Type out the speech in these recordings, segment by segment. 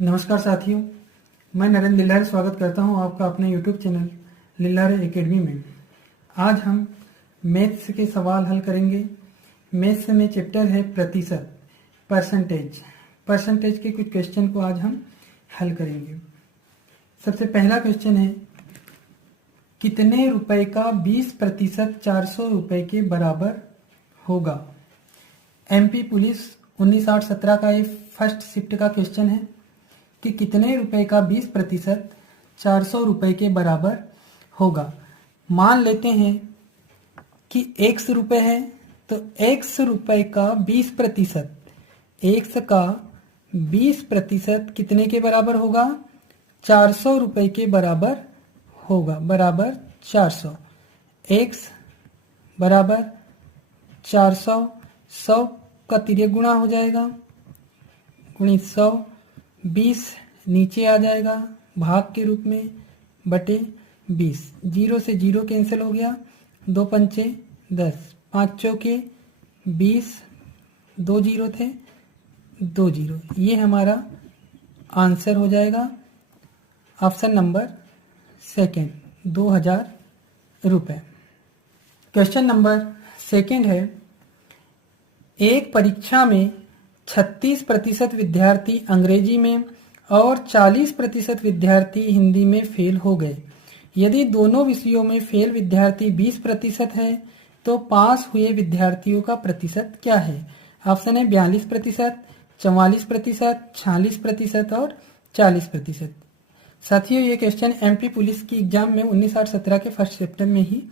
नमस्कार साथियों, मैं नरेंद्र लिल्लारे स्वागत करता हूं आपका अपने यूट्यूब चैनल लिल्लारे एकेडमी में। आज हम मैथ्स के सवाल हल करेंगे। मैथ्स में चैप्टर है प्रतिशत, परसेंटेज के कुछ क्वेश्चन को आज हम हल करेंगे। सबसे पहला क्वेश्चन है, कितने रुपए का 20% 400 रुपए के बराबर होगा। एमपी पुलिस 1917 का ये फर्स्ट शिफ्ट का क्वेश्चन है कि कितने रुपए का 20% 400 रुपए के बराबर होगा। मान लेते हैं कि x रुपए है, तो x रुपए का 20%, x का 20% कितने के बराबर होगा, 400 रुपए के बराबर होगा, बराबर 400। x बराबर 400, 100 का तिर्यक गुणा हो जाएगा, गुणित 100, 20 नीचे आ जाएगा भाग के रूप में, बटे 20। 0 से 0 कैंसिल हो गया, 2 पंचे 10, 5 चौके 20, 2 जीरो थे 2 जीरो। ये हमारा आंसर हो जाएगा ऑप्शन नंबर सेकेंड, 2000 रुपये। क्वेश्चन नंबर सेकेंड है, एक परीक्षा में 36% विद्यार्थी अंग्रेजी में और 40% विद्यार्थी हिंदी में फेल हो गए। यदि दोनों विषयों में फेल विद्यार्थी 20% है तो पास हुए विद्यार्थियों का प्रतिशत क्या है। ऑप्शन है 42%, 44%, 46% और 40%। साथियों, ये क्वेश्चन एमपी पुलिस की एग्जाम में 1917 के फर्स्ट चैप्टर में ही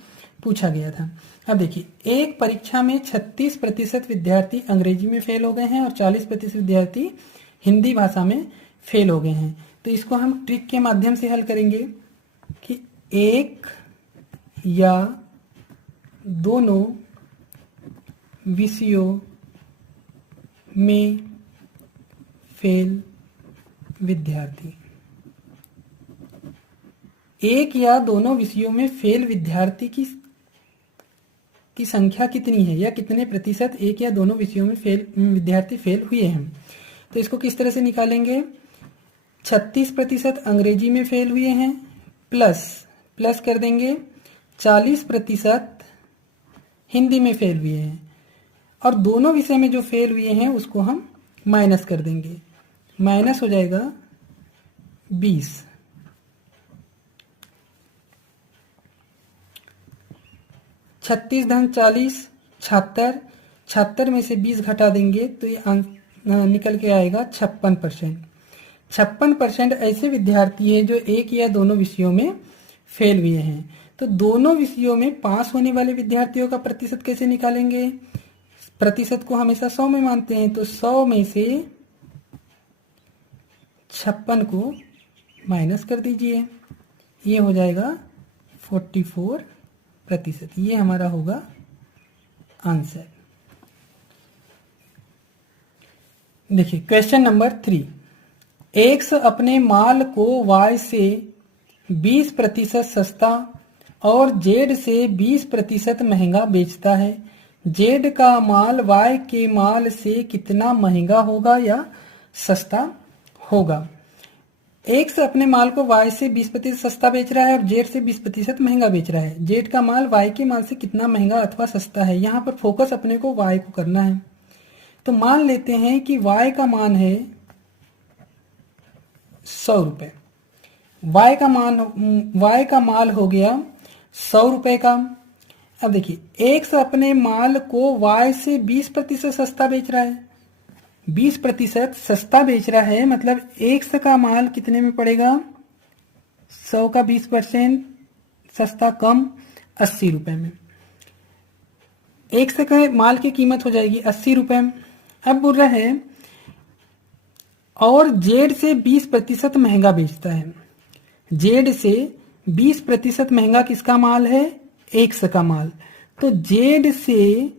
पूछा गया था। अब देखिए, एक परीक्षा में 36% विद्यार्थी अंग्रेजी में फेल हो गए हैं और 40% विद्यार्थी हिंदी भाषा में फेल हो गए हैं। तो इसको हम ट्रिक के माध्यम से हल करेंगे कि एक या दोनों विषयों में फेल विद्यार्थी, एक या दोनों विषयों में फेल विद्यार्थी की संख्या कितनी है, या कितने प्रतिशत एक या दोनों विषयों में विद्यार्थी फेल हुए हैं। तो इसको किस तरह से निकालेंगे, 36% अंग्रेजी में फेल हुए हैं, प्लस कर देंगे 40% हिंदी में फेल हुए हैं, और दोनों विषय में जो फेल हुए हैं उसको हम माइनस कर देंगे, माइनस हो जाएगा 20। 36 धन 40 76, 76 में से 20 घटा देंगे तो ये निकल के आएगा 56%। 56% ऐसे विद्यार्थी हैं जो एक या दोनों विषयों में फेल हुए हैं। तो दोनों विषयों में पास होने वाले विद्यार्थियों का प्रतिशत कैसे निकालेंगे, प्रतिशत को हमेशा 100 में मानते हैं, तो 100 में से 56 को माइनस कर दीजिए, ये हो जाएगा 44%। ये हमारा होगा आंसर। देखिए क्वेश्चन नंबर 3, एक्स अपने माल को वाई से 20% सस्ता और जेड से 20% महंगा बेचता है। जेड का माल वाई के माल से कितना महंगा होगा या सस्ता होगा। एक्स अपने माल को वाई से 20% सस्ता बेच रहा है और जेड से 20% महंगा बेच रहा है। जेड का माल वाई के माल से कितना महंगा अथवा सस्ता है। यहाँ पर फोकस अपने को वाई को करना है। तो मान लेते हैं कि वाई का मान है 100 रुपये, वाई का माल हो गया 100 रुपये का। अब देखिए, एक्स अपने माल को वाई से 20% सस्ता बेच रहा है, 20% सस्ता बेच रहा है, मतलब एक्स का माल कितने में पड़ेगा, 100 का 20% सस्ता कम 80 रुपये में। एक्स का माल की कीमत हो जाएगी 80 रुपये। अब बोल रहा है और जेड से 20% महंगा बेचता है। जेड से 20% महंगा किसका माल है, एक्स का माल। तो जेड से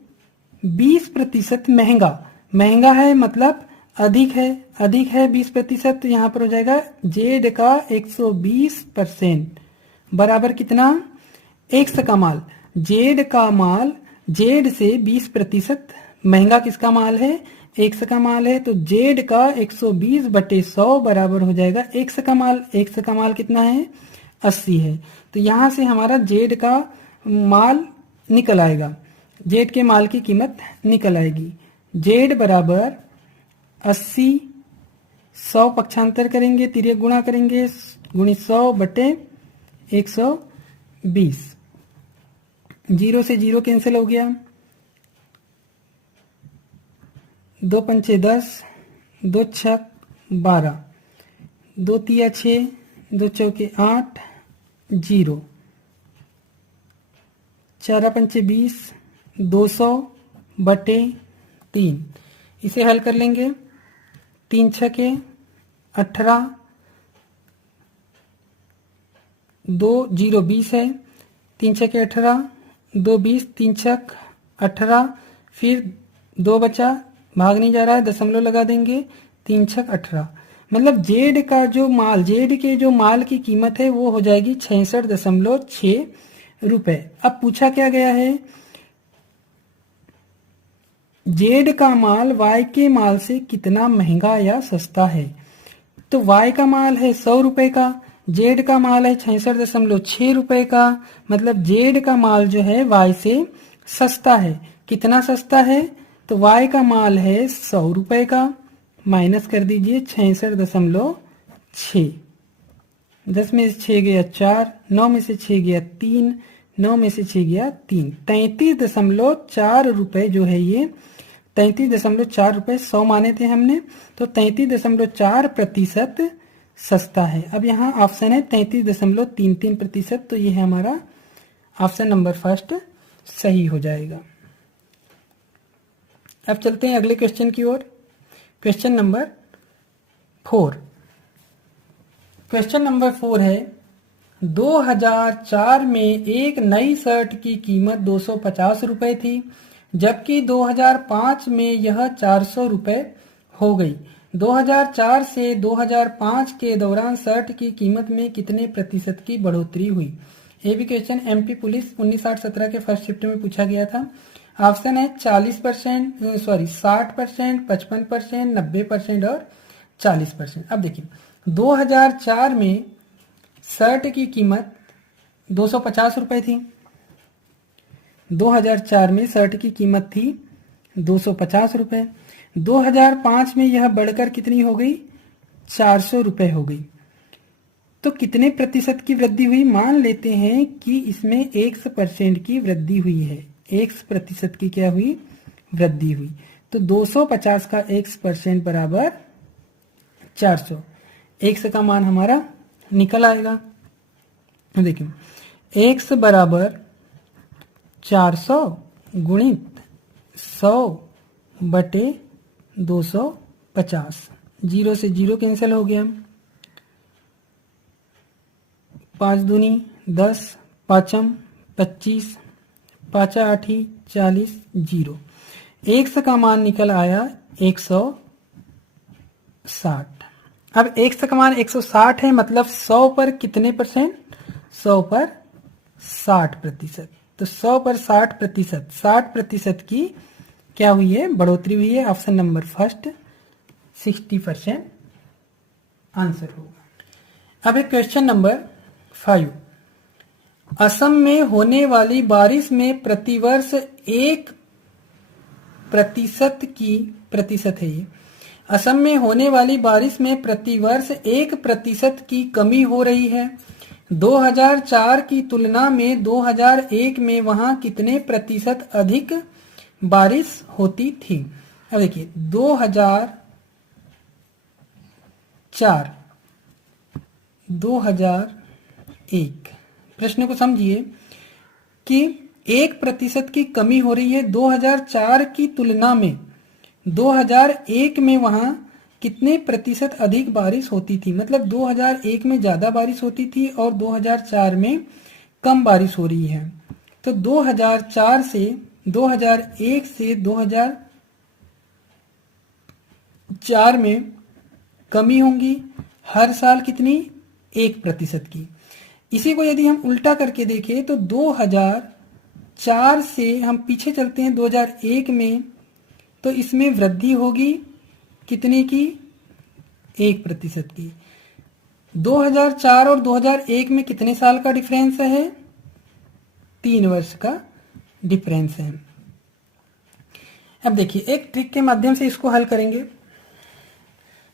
20% महंगा है, मतलब अधिक है 20%। तो यहाँ पर हो जाएगा जेड का 120% बराबर कितना, एक्स का माल। जेड का माल जेड से 20% महंगा किसका माल है, एक्स का माल है, तो जेड का 120/100 बराबर हो जाएगा एक्स का माल। एक्स का माल कितना है? 80 है। तो यहां से हमारा जेड का माल निकल आएगा, जेड के माल की कीमत निकल आएगी। जेड बराबर 80, 100 पक्षांतर करेंगे, तिर्यक गुणा करेंगे, गुणित 100/120। 0 से 0 कैंसिल हो गया, 2 पंचे 10, 2 छक 12, 2 तिया 6, 2 चौके 8, 0, 4 पंचे 20, 200/3। इसे हल कर लेंगे, 3 छके 18, 2 0 20 है, 3 छके 18, 2 20, 3 छक 18, फिर 2 बचा, भाग नहीं जा रहा है, दशमलव लगा देंगे, 3 छक 18। मतलब जेड का जो माल, जेड के जो माल की कीमत है वो हो जाएगी 66.6 रुपए। अब पूछा क्या गया है, जेड का माल वाई के माल से कितना महंगा या सस्ता है। तो वाई का माल है 100 रुपए का, जेड का माल है 66.6 रुपए का, मतलब जेड का माल जो है वाई से सस्ता है। कितना सस्ता है? तो वाई का माल है 100 रुपए का, माइनस कर दीजिए 66.6, 10 में से 6 गया 4, 9 में से 6 गया 3, 9 में से 6 गया 3, 33.4 रुपए जो है ये 33.4 रुपए 100 माने थे हमने, तो 33.4% सस्ता है। अब यहाँ ऑप्शन है 33.33%, तो ये है हमारा ऑप्शन नंबर फर्स्ट सही हो जाएगा। अब चलते हैं अगले क्वेश्चन की ओर। Question number 4। क्वेश्चन नंबर 4 है, 2004 में एक नई शर्ट की कीमत 250 रुपए थी, जबकि 2005 में यह 400 रुपए हो गई। 2004 से 2005 के दौरान शर्ट की कीमत में कितने प्रतिशत की बढ़ोतरी हुई। ये भी क्वेश्चन एमपी पुलिस 1917 के फर्स्ट शिफ्ट में पूछा गया था। ऑप्शन है 60%, 60%, 55%, 90% और 40%। अब देखिए 2004 में शर्ट की कीमत 250 रुपए थी। 2004 में शर्ट की कीमत थी 250 रुपए। 2005 में यह बढ़कर कितनी हो गई? 400 रुपए हो गई। तो कितने प्रतिशत की वृद्धि हुई? मान लेते हैं कि इसमें 1% की वृद्धि हुई है। 1% की क्या हुई? वृद्धि हुई। तो 250 का 1% बराबर 400। एक्स का मान हमारा निकल आएगा। देखिए एक्स बराबर 400 गुणित 100/250। 0 से 0 कैंसिल हो गया, 5 दूनी 10, 5m 25, 5 8 40, 0। एक्स का मान निकल आया 160। अब एक्स का मान 160 है, मतलब 100 पर कितने परसेंट? 100 पर 60%। तो 100 पर 60%, 60% की क्या हुई है? बढ़ोतरी हुई है। ऑप्शन नंबर फर्स्ट 60% आंसर होगा। अब एक क्वेश्चन नंबर 5। असम में होने वाली बारिश में प्रतिवर्ष 1% की प्रतिशत है ये। असम में होने वाली बारिश में प्रतिवर्ष 1% की कमी हो रही है। 2004 की तुलना में 2001 में वहां कितने प्रतिशत अधिक बारिश होती थी। अब देखिए 2004, 2001, प्रश्न को समझिए कि 1% की कमी हो रही है 2004 की तुलना में 2001 में वहां कितने प्रतिशत अधिक बारिश होती थी। मतलब 2001 में ज्यादा बारिश होती थी और 2004 में कम बारिश हो रही है। तो 2004 से 2001 से 2004 में कमी होंगी हर साल कितनी? 1% की। इसी को यदि हम उल्टा करके देखें तो 2004 से हम पीछे चलते हैं, 2001 में तो इसमें वृद्धि होगी कितने की? 1% की। 2004 और 2001 में कितने साल का डिफरेंस है? 3 वर्ष का डिफरेंस है। अब देखिए एक ट्रिक के माध्यम से इसको हल करेंगे।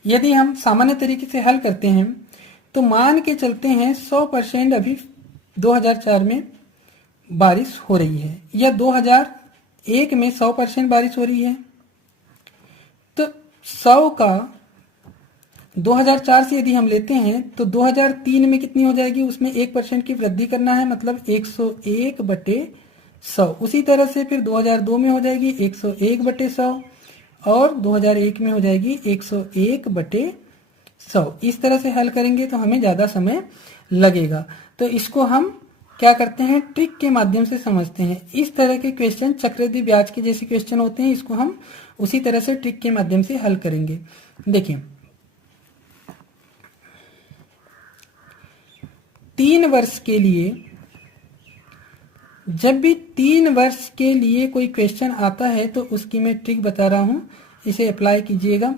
यदि हम सामान्य तरीके से हल करते हैं तो मान के चलते हैं 100% अभी 2004 में बारिश हो रही है या 2001 में 100% बारिश हो रही है, तो 100 का 2004 से यदि हम लेते हैं तो 2003 में कितनी हो जाएगी? उसमें 1% की वृद्धि करना है, मतलब 101/100। उसी तरह से फिर 2002 में हो जाएगी 101/100 और 2001 में हो जाएगी 101/100। इस तरह से हल करेंगे तो हमें ज़्यादा समय लगेगा। तो इसको हम क्या करते हैं? ट्रिक के माध्यम से समझते हैं। इस तरह के क्वेश्चन चक्रवृद्धि ब्याज के जैसे क्वेश्चन होते हैं, इसको हम उसी तरह से ट्रिक के माध्यम से हल करेंगे। देखिए 3 वर्ष के लिए, जब भी 3 वर्ष के लिए कोई क्वेश्चन आता है तो उसकी मैं ट्रिक बता रहा हूं, इसे अप्लाई कीजिएगा।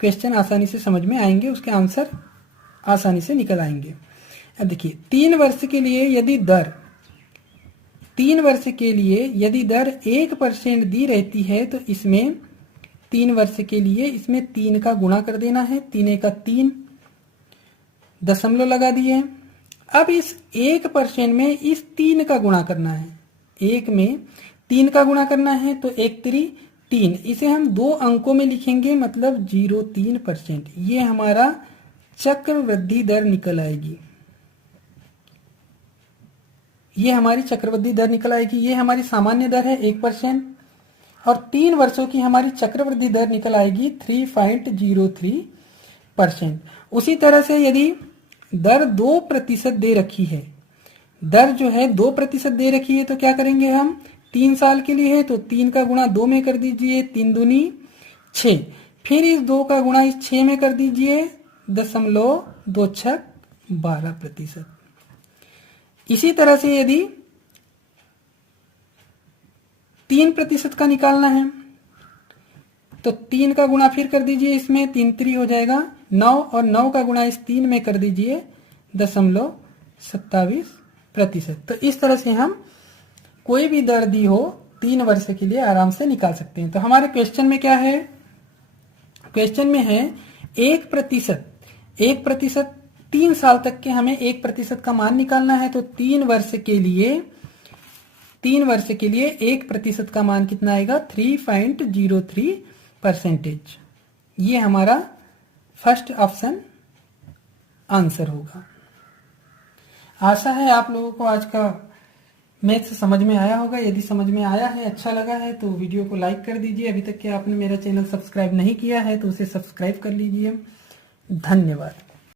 क्वेश्चन आसानी से समझ में आएंगे, उसके आंसर आसानी से निकल आएंगे। अब देखिए 3 वर्ष के लिए यदि दर 1% दी रहती है तो इसमें 3 वर्ष के लिए इसमें 3 का गुणा कर देना है। 3 का 3, दशमलव लगा दिए। अब इस 1% में इस 3 का गुणा करना है। 1 में 3 का गुणा करना है तो 1 3 3, इसे हम 2 अंकों में लिखेंगे, मतलब 0.3%। ये हमारा चक्रवृद्धि दर निकल आएगी। ये हमारी चक्रवृद्धि दर निकल आएगी। ये हमारी सामान्य दर है 1% और 3 वर्षों की हमारी चक्रवृद्धि दर निकल आएगी 3.03%। उसी तरह से यदि दर 2% दे रखी है, दर जो है 2% दे रखी है, तो क्या करेंगे हम? 3 साल के लिए है तो 3 का गुणा 2 में कर दीजिए, 3 दूनी 6। फिर इस 2 का गुणा इस 6 में कर दीजिए, 0.26 12%। इसी तरह से यदि 3% का निकालना है तो 3 का गुणा फिर कर दीजिए इसमें, 3 3 हो जाएगा 9 और 9 का गुणा इस 3 में कर दीजिए, 0.27%। तो इस तरह से हम कोई भी दर दी हो 3 वर्ष के लिए आराम से निकाल सकते हैं। तो हमारे क्वेश्चन में क्या है? क्वेश्चन में है 1%। 1% 3 साल तक के हमें 1% का मान निकालना है। तो 3 वर्ष के लिए 1% का मान कितना आएगा? 3.03%। ये हमारा फर्स्ट ऑप्शन आंसर होगा। आशा है आप लोगों को आज का मैथ्स समझ में आया होगा। यदि समझ में आया है, अच्छा लगा है तो वीडियो को लाइक कर दीजिए। अभी तक के आपने मेरा चैनल सब्सक्राइब नहीं किया है तो उसे सब्सक्राइब कर लीजिए। धन्यवाद।